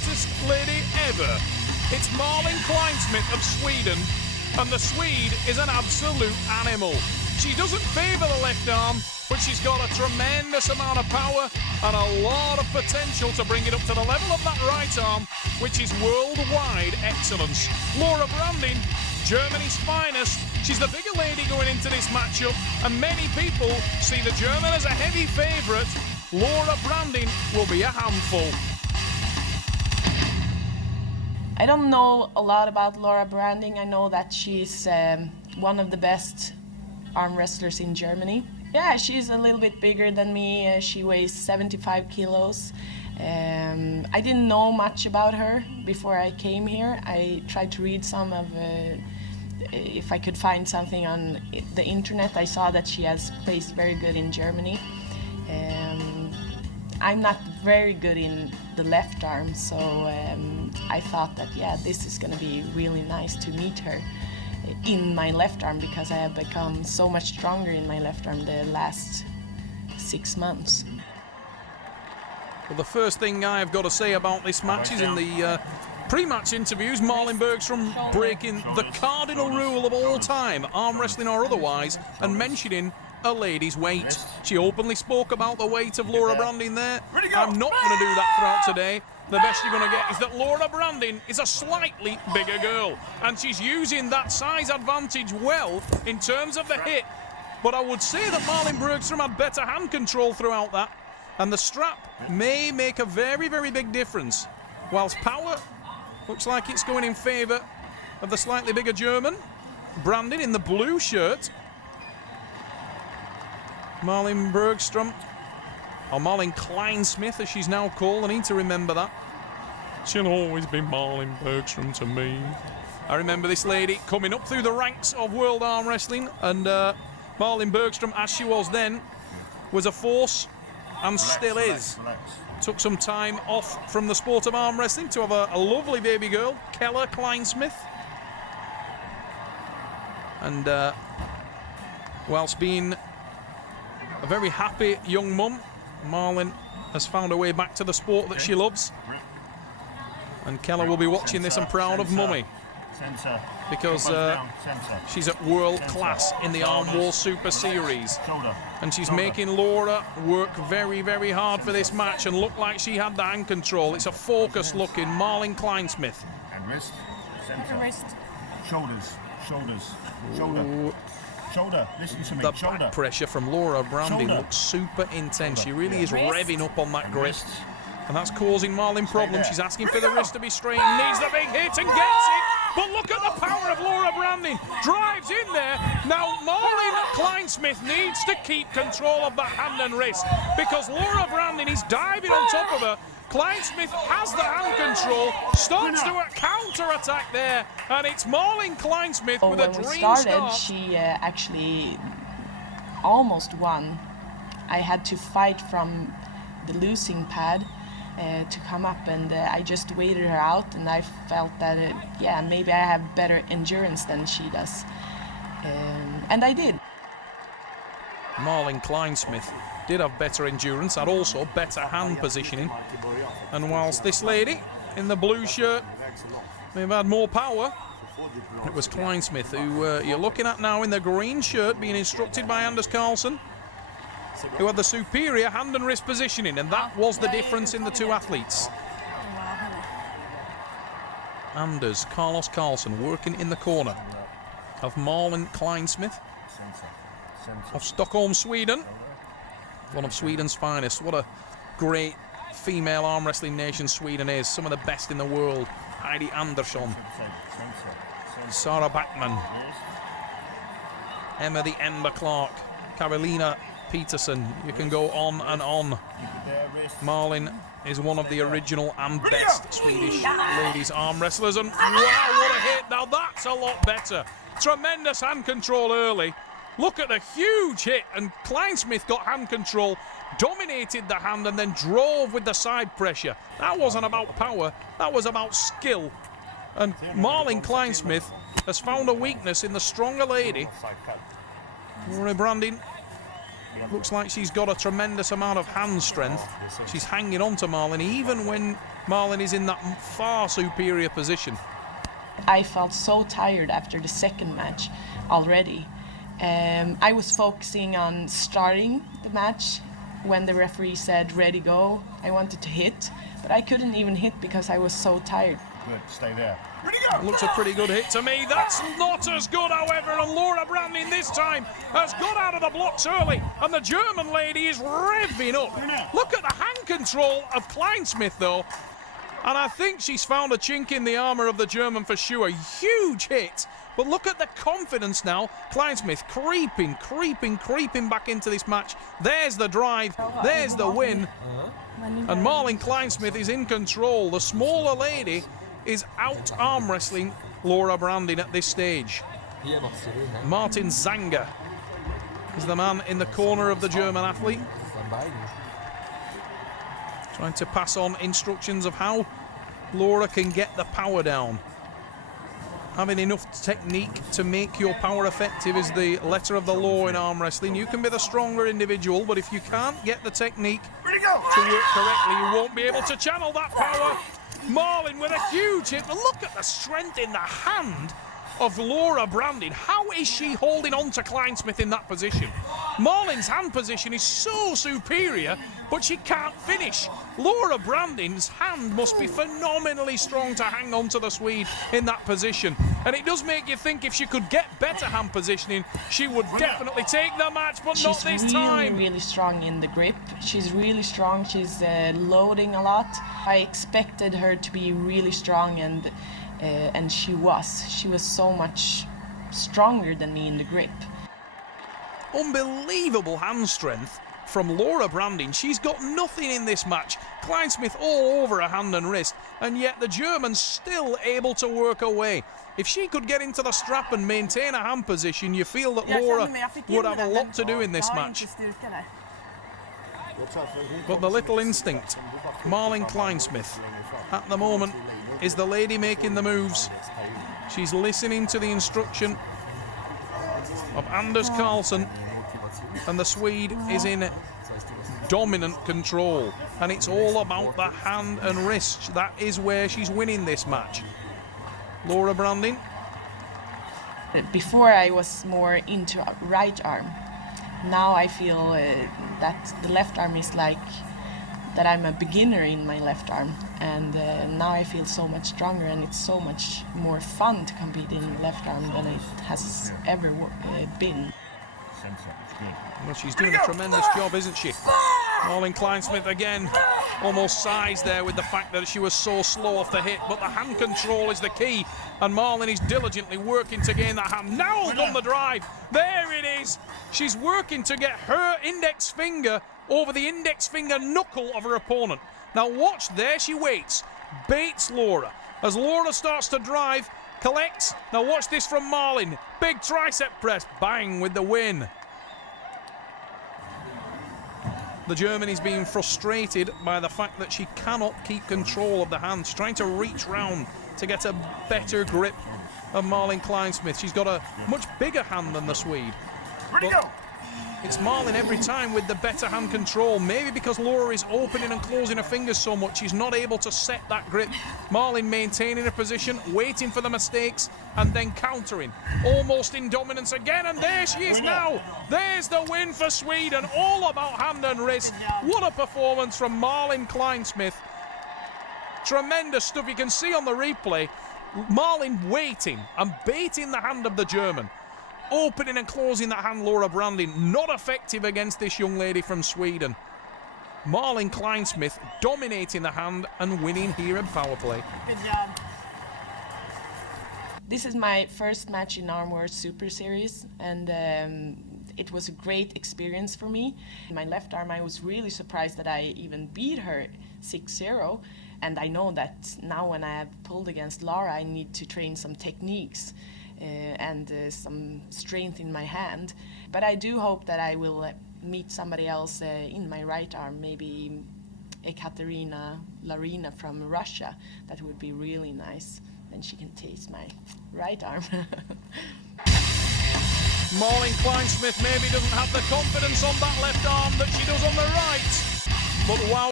shortest lady ever. It's Malin Kleinsmith of Sweden, and the Swede is an absolute animal. She doesn't favour the left arm, but she's got a tremendous amount of power and a lot of potential to bring it up to the level of that right arm, which is worldwide excellence. Laura Branding, Germany's finest. She's the bigger lady going into this matchup, and many people see the German as a heavy favourite. Laura Branding will be a handful. I don't know a lot about Laura Branding. I know that she's one of the best arm wrestlers in Germany. Yeah, she's a little bit bigger than me. She weighs 75 kilos. I didn't know much about her before I came here. I tried to read some of, if I could find something on the internet. I saw that she has placed very good in Germany. I'm not very good in the left arm, so I thought that, yeah, this is going to be really nice to meet her in my left arm, because I have become so much stronger in my left arm the last 6 months. Well, the first thing I've got to say about this match is in the pre-match interviews, Malin Bergstrom breaking the cardinal rule of all time, arm wrestling or otherwise, and mentioning a lady's weight. She openly spoke about the weight of Laura Branding there. I'm not going to do that throughout today. The best you're going to get is that Laura Branding is a slightly bigger girl, and she's using that size advantage well in terms of the hit. But I would say that Malin Bergstrom had better hand control throughout that, and the strap may make a very, very big difference. Whilst power looks like it's going in favour of the slightly bigger German. Branding in the blue shirt. Malin Bergstrom, or Malin Kleinsmith as she's now called. I need to remember that. She'll always be Malin Bergstrom to me. I remember this lady coming up through the ranks of World Arm Wrestling, and Malin Bergstrom, as she was then, was a force and still is. Took some time off from the sport of arm wrestling to have a lovely baby girl, Kella Kleinsmith. And whilst being a very happy young mum, Malin has found her way back to the sport that she loves. And Kella will be watching this and proud of mummy, because she's at world class in the Arm War Super Series, and she's making Laura work very, very hard for this match, and look like she had the hand control. It's a focused look in Malin Kleinsmith. And wrist, center, shoulders, shoulder. Shoulder, listen to me. The back pressure from Laura Branding looks super intense. She really is revving up on that grip, and that's causing Malin problems. She's asking for the wrist to be straight, needs the big hit and gets it. But look at the power of Laura Branding. Drives in there. Now Malin Kleinsmith needs to keep control of that hand and wrist, because Laura Branding is diving on top of her. Kleinsmith has the hand control, starts to counter-attack there, and it's Malin Kleinsmith with a dream start. When we started, she actually almost won. I had to fight from the losing pad to come up, and I just waited her out, and I felt that, yeah, maybe I have better endurance than she does. And I did. Malin Kleinsmith did have better endurance, had also better hand positioning. And whilst this lady in the blue shirt may have had more power, it was Kleinsmith who you're looking at now in the green shirt, being instructed by Anders Carlson, who had the superior hand and wrist positioning, and that was the difference in the two athletes. Anders Carlos Carlson working in the corner of Malin Kleinsmith of Stockholm, Sweden. One of Sweden's finest. What a great female arm wrestling nation Sweden is. Some of the best in the world. Heidi Andersson, Sarah Backman, Emma the Ember Clark, Carolina Peterson. You can go on and on. Malin is one of the original and best Swedish ladies arm wrestlers. And wow, what a hit. Now that's a lot better. Tremendous hand control early. Look at the huge hit, and Kleinsmith got hand control, dominated the hand, and then drove with the side pressure. That wasn't about power, that was about skill. And Malin Kleinsmith has found a weakness in the stronger lady. Laura Branding Looks like she's got a tremendous amount of hand strength. She's hanging on to Marlin, even when Marlin is in that far superior position. I felt so tired after the second match already. I was focusing on starting the match when the referee said ready, go. I wanted to hit, but I couldn't even hit because I was so tired. Good, stay there. Ready, go! Looks a pretty good hit to me. That's not as good, however, and Laura Branding this time has got out of the blocks early, and the German lady is revving up. Look at the hand control of Kleinsmith, though, and I think she's found a chink in the armour of the German for sure. Huge hit, but look at the confidence now. Kleinsmith creeping back into this match. There's the drive, there's the win, and Marlin Kleinsmith is in control. The smaller lady is out arm wrestling Laura Branding at this stage. Martin Zanger is the man in the corner of the German athlete, trying to pass on instructions of how Laura can get the power down. Having enough technique to make your power effective is the letter of the law in arm wrestling. You can be the stronger individual, but if you can't get the technique to work correctly, you won't be able to channel that power. Marlin with a huge hit, but look at the strength in the hand of Laura Branding. How is she holding on to Kleinsmith in that position? Marlin's hand position is so superior, but she can't finish. Laura Branding's hand must be phenomenally strong to hang on to the Swede in that position. And it does make you think if she could get better hand positioning, she would definitely take the match, but not this time. She's really strong in the grip. She's really strong. She's loading a lot. I expected her to be really strong, and she was. She was so much stronger than me in the grip. Unbelievable hand strength from Laura Branding. She's got nothing in this match. Kleinsmith all over her hand and wrist, and yet the German's still able to work away. If she could get into the strap and maintain a hand position, you feel that Laura would have a lot to do in this match. But the little instinct, Marlin Kleinsmith, at the moment, is the lady making the moves. She's listening to the instruction of Anders Karlsson, and the Swede is in dominant control, and it's all about the hand and wrist. That is where she's winning this match. Laura Branding. Before I was more into right arm. Now I feel that the left arm is like that I'm a beginner in my left arm, and now I feel so much stronger, and it's so much more fun to compete in left arm than it has ever been. Well, she's doing a tremendous job, isn't she? Marlin Kleinsmith again, almost sized there with the fact that she was so slow off the hit, but the hand control is the key, and Marlin is diligently working to gain that hand. Now on the drive, there it is. She's working to get her index finger over the index finger knuckle of her opponent. Now watch, there she waits, baits Laura. As Laura starts to drive, collects. Now watch this from Marlin. Big tricep press, bang, with the win. The German is being frustrated by the fact that she cannot keep control of the hand. She's trying to reach round to get a better grip of Marlin Kleinsmith. She's got a much bigger hand than the Swede. But it's Marlin every time with the better hand control. Maybe because Laura is opening and closing her fingers so much, she's not able to set that grip. Marlin maintaining her position, waiting for the mistakes, and then countering. Almost in dominance again, and there she is now. There's the win for Sweden, all about hand and wrist. What a performance from Marlin Kleinsmith. Tremendous stuff. You can see on the replay, Marlin waiting and baiting the hand of the German. Opening and closing that hand, Laura Branding, not effective against this young lady from Sweden. Marlin Kleinsmith dominating the hand and winning here in power play. Good job. This is my first match in Armwrestling Super Series, and it was a great experience for me. In my left arm, I was really surprised that I even beat her 6-0. And I know that now when I have pulled against Laura, I need to train some techniques. And some strength in my hand. But I do hope that I will meet somebody else in my right arm, maybe Ekaterina Larina from Russia. That would be really nice. Then she can taste my right arm. Marlene Kleinsmith maybe doesn't have the confidence on that left arm that she does on the right. But wow.